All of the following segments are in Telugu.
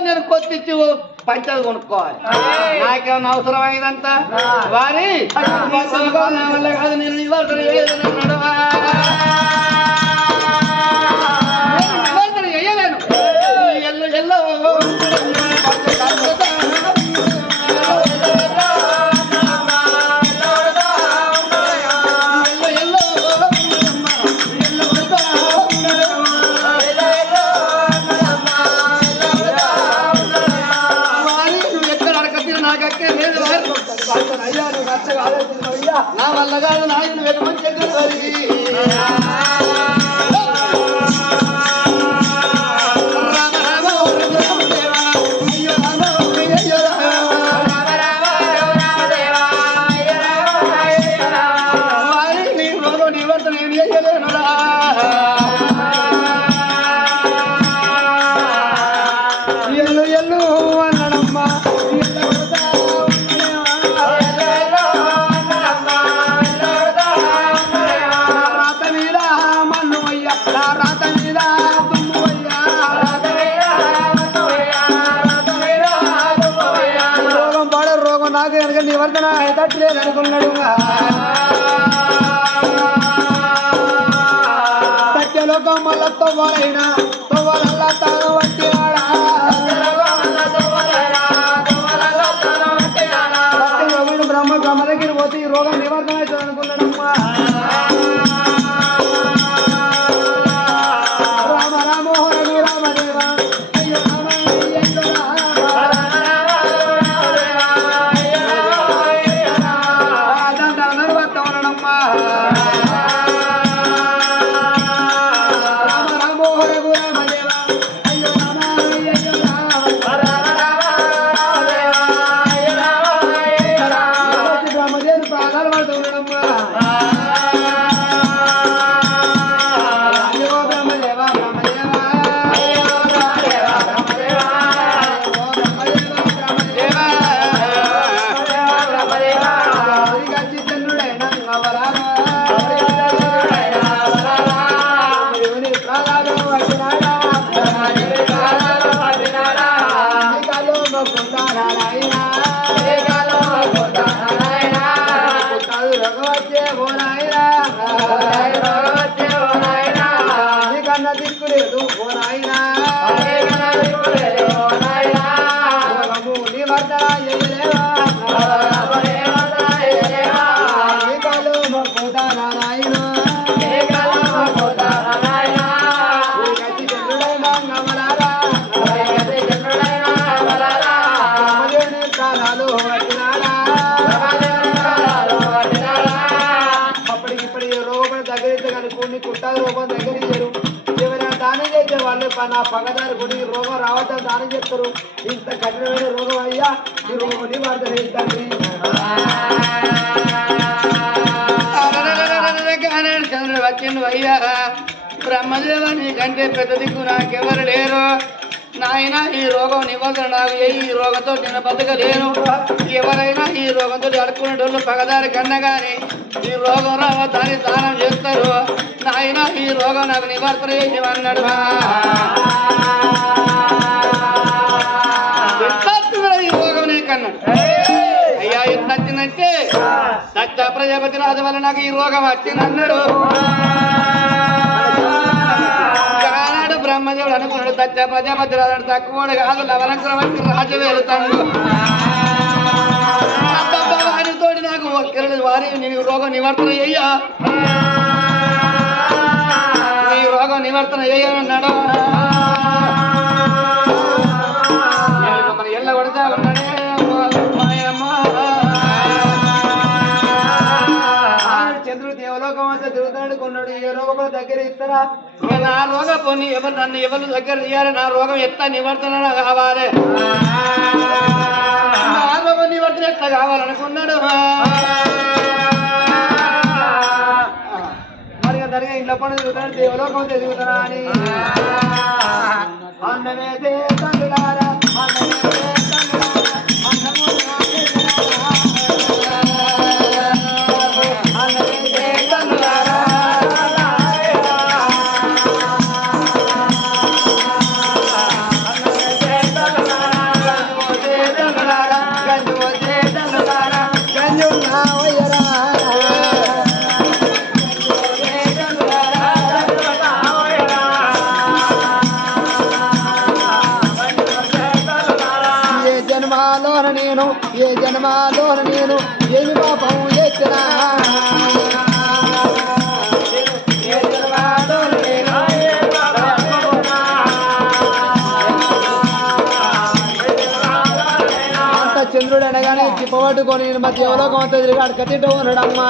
నేను కొత్తిచ్చి పంచలు కొనుక్కోవాలి నాకేమన్నా అవసరమైందంతా వారి వల్ల కాదు నేను నివర్తన చేయలేను ఎల్లో నా వల్ల కాదు నాయన వెనుమంచి నివర్తన ఏం చేయలేనురా ఎల్లు ఎల్లు అన్నడమ్మా నివర్తన తట్టలేదు అనుకున్నాడు సత్యలోకం వల్ల తవ్వాలైనా తవ్వాలల్లా తాను వట్టినాడా సత్యలోకుడు బ్రహ్మ దగ్గర పోతే ఈ రోగం నివర్తన అవుతుంది అనుకున్నాడమ్మా రామ రామోహరుడు రామదేవ అయ్యో దిక్కులేదు ఓ నాయనా నీ వర్త అప్పటికిప్పటి రోగం దగ్గర కానీ కొన్ని కుట్టాల రోగం దగ్గర ఇయ్యరు ఏమైనా దానం చేసే వాళ్ళు నా పగదారి గుడి రోగం రావద్దని దానం చెప్తారు ఇంత కఠినమైన రోగం అయ్యా ఈ రోగం నివారణ చేయండి చంద్రుడు వచ్చిండు అయ్యా బ్రహ్మదేవ నీకంటే పెద్ద దిక్కు నాకెవరు లేరు నాయన ఈ రోగం నిబంధన నాకు ఈ రోగంతో నేను బతకలేను ఎవరైనా ఈ రోగంతో అడుక్కునేటోళ్ళు పగదారి కన్నా కానీ ఈ రోగం రావద్దని దానం చేస్తారు నాయన ఈ రోగం నాకు నివర్తన చేయమన్నాడు ఈ రోగం నీకన్నాడు అయ్యా ఎంత వచ్చిందంటే సత్య ప్రజాపతి రాజు వల్ల నాకు ఈ రోగం వచ్చిందన్నాడు బ్రహ్మదేవుడు అనుకున్నాడు సత్య ప్రజాపతి రాజు తక్కువ కాదు లవరంకురవంటి రాజు వెళ్తాడు వారితోటి నాకు ఒక్కరు వారి నీ రోగం నివర్తన చెయ్యా నీ రోగం నివర్తన చెయ్యన్నాడు మమ్మల్ని ఎల్ల కొడతా ఉన్నాడే చంద్రుడు దేవలోకం అంతా తిరుగుతాడు కొన్నాడు ఏ రోగం దగ్గర ఇస్తారా నా రోగం పోనీ ఎవరు నన్ను ఎవరు దగ్గర తీయాలి నా రోగం ఎట్లా నివర్తన కావాలి నా రోగం నివర్తన ఎట్లా కావాలనుకున్నాడు మరి జరిగే ఇంట్లో పనులు తిరుగుతాడు దేవలోకం తిరుగుతారా అని అన్నమేదే తండ్రులారా జన్మలో నేను ఏమి పాపం చేసినా అంత చంద్రుడు అనగానే చిప్పబట్టుకొని నేను మధ్య ఎవలోకం అంతా తిరిగాడు కట్టిట్టు ఉన్నాడమ్మా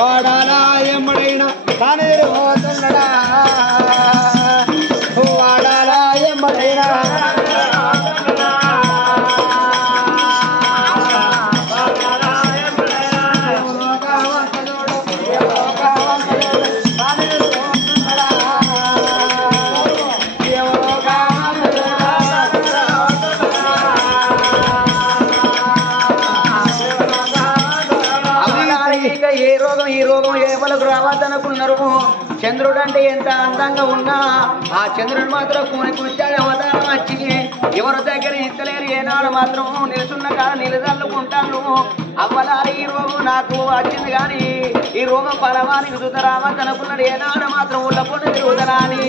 వాడాలా ఎమ్మడైనా తానే పోతున్నాడా వాడాలా ఎమ్మడైనా ఈ రోగం ఎవరికి రావద్దనుకున్నారు చంద్రుడు అంటే ఎంత అందంగా ఉన్నా ఆ చంద్రుడు మాత్రం కూని కూర్చాడు అవతారం వచ్చి ఎవరి దగ్గర ఇంతలేరు ఏనాడు మాత్రం నిలుచున్న కాడ నిలదల్లుకుంటాను అవ్వలాలి ఈ రోగం నాకు వచ్చింది కానీ ఈ రోగం పరమానికి దుత రావద్దనుకున్నాడు ఏనాడు మాత్రం ఉళ్ళపొండి తిరుగుదరా అని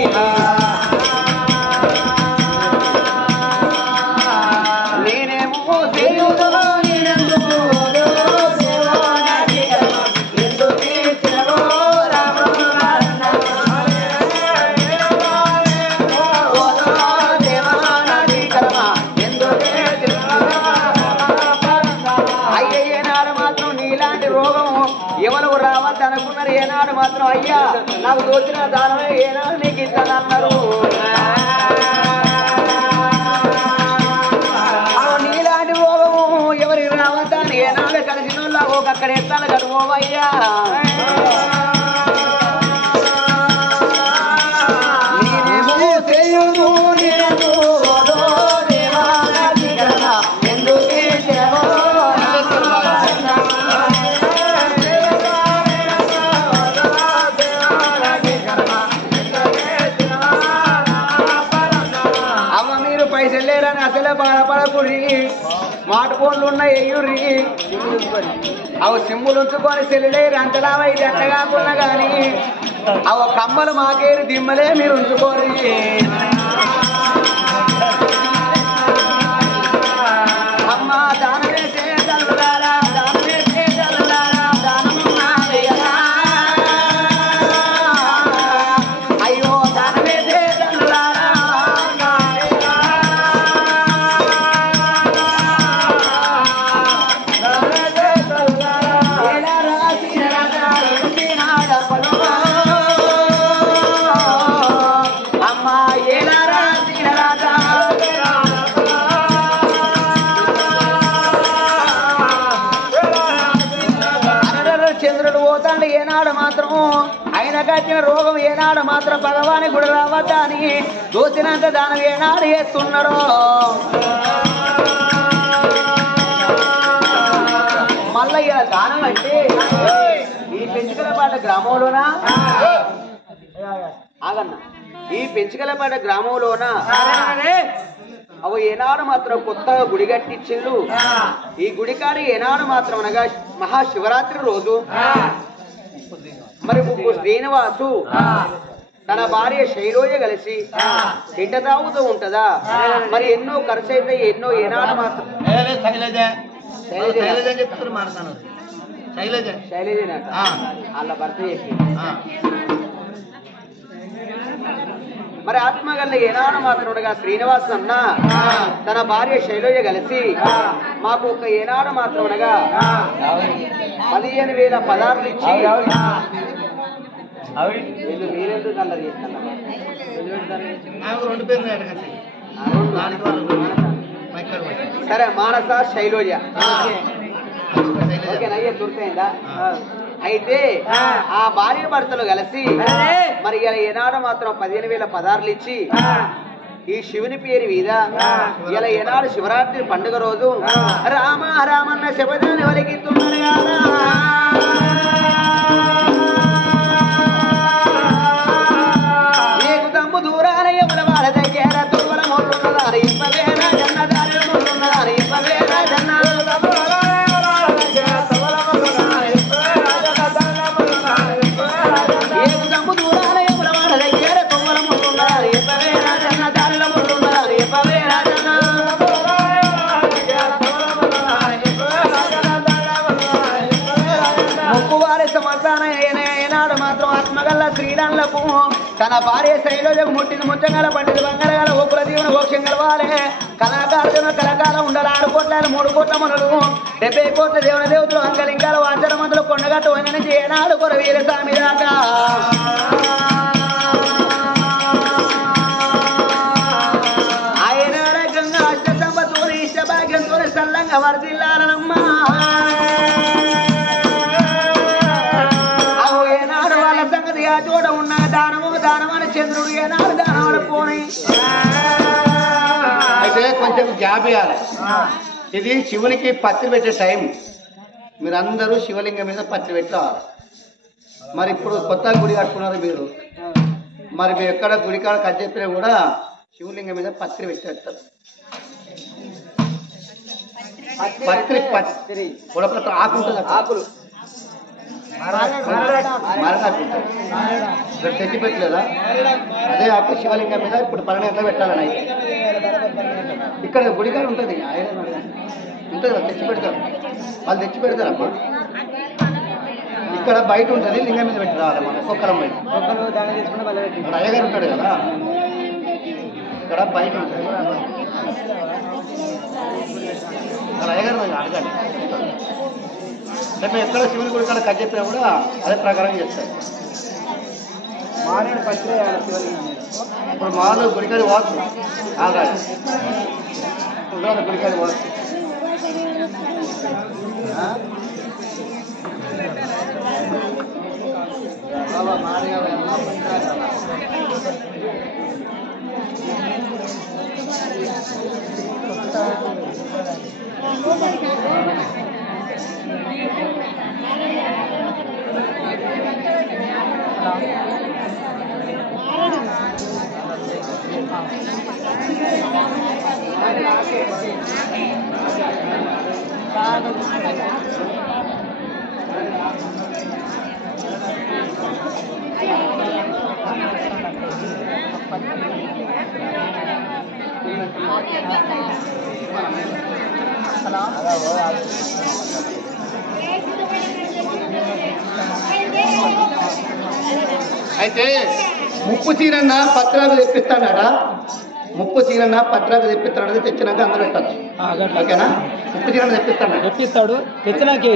నేనేమో దేవుడు ఎవరు రావద్దనుకున్నారు ఏనాడు మాత్రం అయ్యా నాకు దోచిన దానమే ఏనాడు నీకు ఇస్తానన్నారు నీలాంటి రోగము ఎవరికి రావద్దని ఏనాడు కలిసిన వాళ్ళు అక్కడ ఎత్తాను కడువయ్యా నేనేమో తెలియదు పైసలేరని అసలే బాధపడకుడి స్మార్ట్ ఫోన్లు ఉన్నాయి ఎయ్యుర్రి అవి సిమ్ములు ఉంచుకొని సెల్లులేరు అంతలాగా ఇది ఎట్ట కాకుండా కానీ అవి కమ్మలు మాకేరు దిమ్మలే మీరు ఉంచుకోరి అమ్మ దానమే చేయగలరా దానమే చేయగలరా దానమున్నాయ్యా అయ్యో దానమే చేయగలరా చంద్రుడు పోతాడు ఏనాడు మాత్రం ఆయన కట్టిన రోగం ఏనాడు మాత్రం భగవాని గుడి రావద్దా అని దోచినంత దానం ఏనాడు చేస్తున్నాడో మళ్ళీ ఇలా దానం అంటే ఈ పెంచుకలపాట గ్రామంలోనా ఆగన్న ఈ పెంచుకలపాట గ్రామంలోనా అవి ఏనాడు మాత్రం కొత్తగా గుడి కట్టించిండు ఈ గుడి కాడి ఏనాడు మాత్రం అనగా మహాశివరాత్రి రోజు మరి శ్రీనివాసు తన భార్య శైలోయ కలిసి తింట తాగుతూ ఉంటదా మరి ఎన్నో ఖర్చు అయితే ఎన్నో ఏనాడు మాత్రం శైలజ వాళ్ళ భర్త చెప్పి మరి ఆత్మగల్ల ఏనాడు మాత్రముడుగా శ్రీనివాసు అన్న తన భార్య శైలోయ కలిసి మాకు ఒక ఏనాడు మాత్రమునగా 15,000 పదార్లు ఇచ్చి మీరెందుకు కలర్ చేస్తున్నారు సరే మానస శైలోజ ఓకేనయ్యే దొరికిందా అయితే ఆ భార్య భర్తలు కలిసి మరి ఇలా ఏనాడు మాత్రం 15,000 పదార్లు ఇచ్చి ఈ శివుని పేరు మీద ఇలా ఏనాడు శివరాత్రి పండుగ రోజు రామ రామన్న శబదాన్ని వలిగిస్తున్నారు కదా నీకు తమ్ము దూరాన ఎవరి వాళ్ళ దగ్గర తువ్వల మొట్టున్నదారు ఇప్పవేనా జన్న దారి మొట్టున్నదారు ఇప్పవేనా జన్న దూరాల ఎవరి వాళ్ళ దగ్గర తువ్వల మొట్టున్నదారు ఇప్పవేనా జన్న దారిలో మొట్టున్నదారు ఇప్పవేనా వరకు తన భార్య శైలజకు ముట్టిన ముచ్చంగల పండిత బంగారగాల ఓపుల దీవెన మోక్షం కలవాలి కళాకారుడు కళాకాలం ఉండాలి 6 కోట్ల 3 కోట్ల మనలు 70 కోట్ల దేవుని దేవతలు అంకలింకాల వాంచన మందులు కొండగట్టు వందన చేయనాడు కొర వీరస్వామి దాకా ఆయన రకంగా అష్ట సంపతోని ఇష్ట భాగ్యంతో సల్లంగా వర్దిల్లారనమ్మా ఏనాడు వాళ్ళ సంగతి ఆ చోట ఉన్న దానమని చంద్రుడు ఏనాడు దానమని పోని అయితే కొంచెం గ్యాప్ ఇవ్వాలి ఇది శివునికి పత్రి పెట్టే టైం మీరందరూ శివలింగం మీద పత్రి పెట్టాలి మరి ఇప్పుడు కొత్త గుడి కట్టుకున్నారు మీరు మరి మీరు ఎక్కడ గుడి కాడ కట్ చెప్పినా కూడా శివలింగం మీద పత్రి పెట్టేస్తారు పత్రి పొడపత్ర ఆకు ఉంటుంది ఆకులు ఇక్కడ తెచ్చి పెట్టలేదా అదే ఆకు శివలింగం మీద ఇప్పుడు పని ఎట్లా పెట్టాలని అయితే ఇక్కడ గుడికాడ ఉంటుంది ఉంటుంది తెచ్చి పెడతారు వాళ్ళు తెచ్చి పెడతారమ్మా ఇక్కడ బయట ఉంటుంది లింగం మీద పెట్టి రావాలి మనం ఒక్కొక్కరం బయట ఇక్కడ అయ్యగారు ఉంటాడు కదా ఇక్కడ బయట ఉంటుంది ఇక్కడ అయ్యగారు అడగండి రేపు ఎక్కడ శివుని గుడి కాడ కట్ చెప్పినా కూడా అదే ప్రకారం చేస్తారు మారేడు పత్రి ఇప్పుడు మాలో గుడికాడి వాసు ఆగాలి గుడికాడి వాసు అయితే ముప్పు చీరన్న పత్రాలు తెప్పిస్తాడట ముప్పు చీరన్న పత్రాలు తెప్పిస్తాడు తెచ్చినాక అందరూ పెట్టచ్చు ఓకేనా ముప్పు చీరన్న తెప్పిస్తాడు తెచ్చినాకే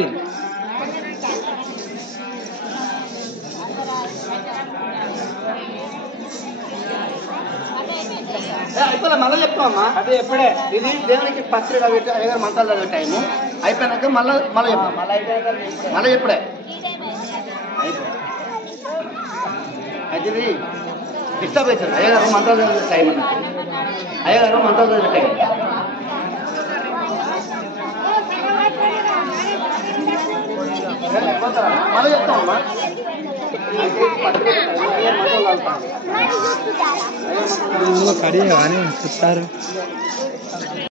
అయిపోలే మళ్ళీ చెప్తామమ్మా అదే ఎప్పుడే ఇది దేవునికి పత్రిక పెట్టి అయ్యగారు మంత్రాలు చదివే టైము అయిపోయినాక మళ్ళీ చెప్తాం మళ్ళీ ఎప్పుడే అయితే ఇది డిస్టర్బ్ అవుతుంది అయ్యగారు మంత్రాలు చదివే టైం అన్నట్టు అయ్యగారు మంత్రాలు చదివే టైం మళ్ళీ చెప్తామమ్మా కడియా అని చెప్తారు